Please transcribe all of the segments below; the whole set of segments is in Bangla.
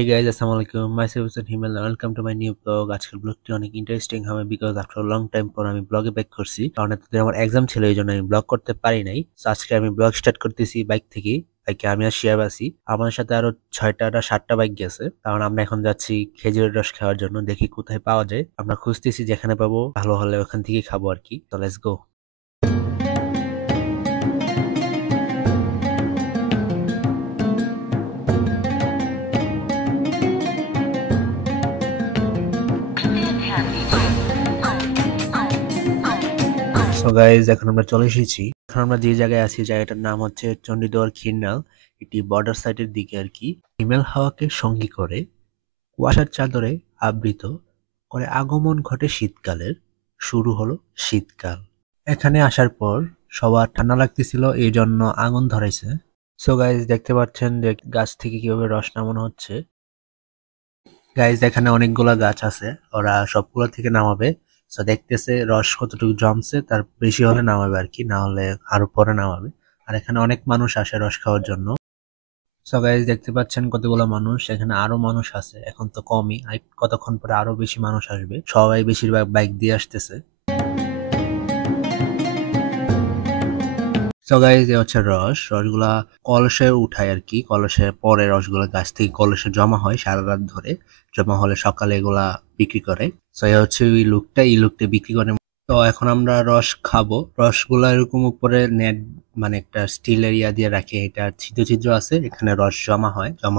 Hey guys, Assalamualaikum. Myself is Himal. Welcome to my new blog. আজকের ব্লগটি অনেক ইন্টারেস্টিং হবে বিকজ আফটার লং টাইম পর আমি ব্লগে ব্যাক করছি। কারণ এতদিন আমার এক্সাম ছিল, এই জন্য আমি ব্লগ করতে পারি নাই। So আজকে আমি ব্লগ স্টার্ট করতেছি বাইক থেকে। বাইকে আমি আর শিয়াব আছি। আমার সাথে আরো 6টা না 7টা বাইক গেছে। কারণ আমরা এখন যাচ্ছি খেজুরের রস খাওয়ার জন্য। দেখি কোথায় পাওয়া যায়। আমরা খুঁজতেছি, যেখানে পাবো ভালো হলে ওখান থেকে খাবো আর কি। তো লেটস গো। সো গাইজ, এখন আমরা চলে এসেছি। এখন আমরা যে জায়গায় আছি, জায়গাটার নাম হচ্ছে চণ্ডীদুয়ার খিরনাল। এটি বর্ডার সাইডের দিকে আর কি। হিমেল হাওয়াকে সঙ্গী করে কুয়াশার চাদরে আবৃত করে আগমন ঘটে শীতকালের। শুরু হলো শীতকাল। এখানে আসার পর সবার ঠান্ডা লাগতেছিল, এই জন্য আগুন ধরাইছে। সো গাইজ, দেখতে পাচ্ছেন যে গাছ থেকে কিভাবে রস নামানো হচ্ছে। গাইজ, এখানে অনেকগুলা গাছ আছে, ওরা সবগুলো থেকে নামাবে। সো দেখতেছে রস কতটুকু জমছে, তার বেশি হলে নামাবে আর কি, না হলে আরো পরে নামাবে। আর এখানে অনেক মানুষ আসে রস খাওয়ার জন্য। সো গাইজ, দেখতে পাচ্ছেন কতগুলো মানুষ, এখানে আরো মানুষ আছে, এখন তো কমই, আর কতক্ষণ পরে আরো বেশি মানুষ আসবে। সবাই বেশিরভাগ বাইক দিয়ে আসতেছে। সো গাইজ, এ হচ্ছে রসগুলা কলসে উঠায় আর কি। কলসে পরে রসগুলা গাছ থেকে কলসে জমা হয় সারা রাত ধরে। জমা হলে সকালে এগুলা বিক্রি করে। সো এ হচ্ছে এই লুকটা বিক্রি করে। তো এখন আমরা রস খাবো। রসগুলা এরকম উপরে নেট, মানে একটা স্টিল এরিয়া দিয়ে রাখে, এটা ছিদ্র ছিদ্র আছে, এখানে রস জমা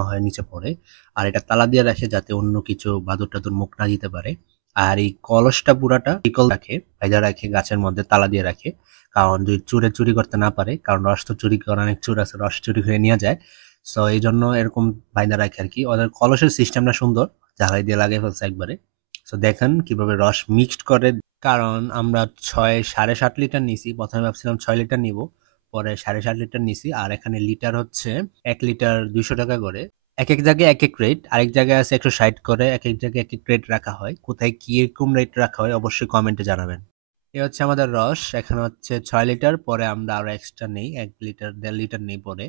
হয় নিচে পড়ে। আর এটা তালা দিয়ে রাখে যাতে অন্য কিছু বাদুর টাদুর মুখ না দিতে পারে। আর এই কলসটা পুরাটা পিকল রাখে, ভেজা রাখে গাছের মধ্যে, তালা দিয়ে রাখে। কারণ যদি চুরি করতে না পারে, কারণ রস তো চুরি করে, অনেক চোর আছে, রস চুরি করে নিয়ে যায়। সো এই জন্য এরকম বাইন্দা রাখে আর কি। ওদের কলসের সিস্টেমটা সুন্দর, জ্বালাই দিয়ে লাগিয়ে ফেলছে একবারে। সো দেখেন কিভাবে রস মিক্সড করে। কারণ আমরা 7.5 লিটার নিছি, প্রথমে ভাবছিলাম 6 লিটার নিব, পরে 7.5 লিটার নিছি। আর এখানে লিটার হচ্ছে 1 লিটার 200 টাকা করে। এক এক জায়গায় এক এক রেট, আরেক জায়গায় আছে 160 করে, এক এক জায়গায় এক এক রেট রাখা হয়। কোথায় কি এরকম রেট রাখা হয় অবশ্যই কমেন্টে জানাবেন। এ হচ্ছে আমাদের রস, এখানে হচ্ছে 6 লিটার, পরে আমরা আরো এক্সট্রা নেই, 1 লিটার 1.5 লিটার নেই পরে।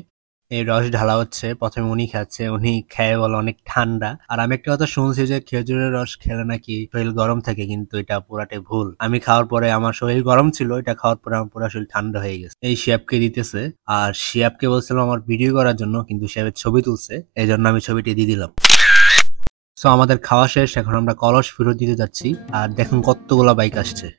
এই রস ঢালা হচ্ছে, প্রথমে উনি খাচ্ছে, উনি খেয়ে বলে অনেক ঠান্ডা। আর আমি একটা কথা শুনছি যে খেজুরের রস খেলে নাকি শরীর গরম থাকে, কিন্তু এটা পুরাটাই ভুল। আমি খাওয়ার পরে আমার শরীর গরম ছিল, এটা খাওয়ার পরে আমার পুরো শরীর ঠান্ডা হয়ে গেছে। এই শিয়াবকে দিতেছে, আর শিয়াবকে বলছিলাম আমার ভিডিও করার জন্য, কিন্তু শিয়াবের ছবি তুলছে, এই জন্য আমি ছবিটি দিয়ে দিলাম। সো আমাদের খাওয়া শেষ, এখন আমরা কলস ফেরত দিতে যাচ্ছি। আর দেখুন কতগুলা বাইক আসছে।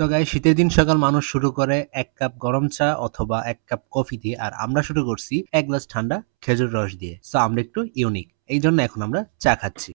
সো গাইস, শীতের দিন সকাল মানুষ শুরু করে 1 কাপ গরম চা অথবা 1 কাপ কফি দিয়ে, আর আমরা শুরু করছি 1 গ্লাস ঠান্ডা খেজুর রস দিয়ে। সো আমরা একটু ইউনিক, এই জন্য এখন আমরা চা খাচ্ছি।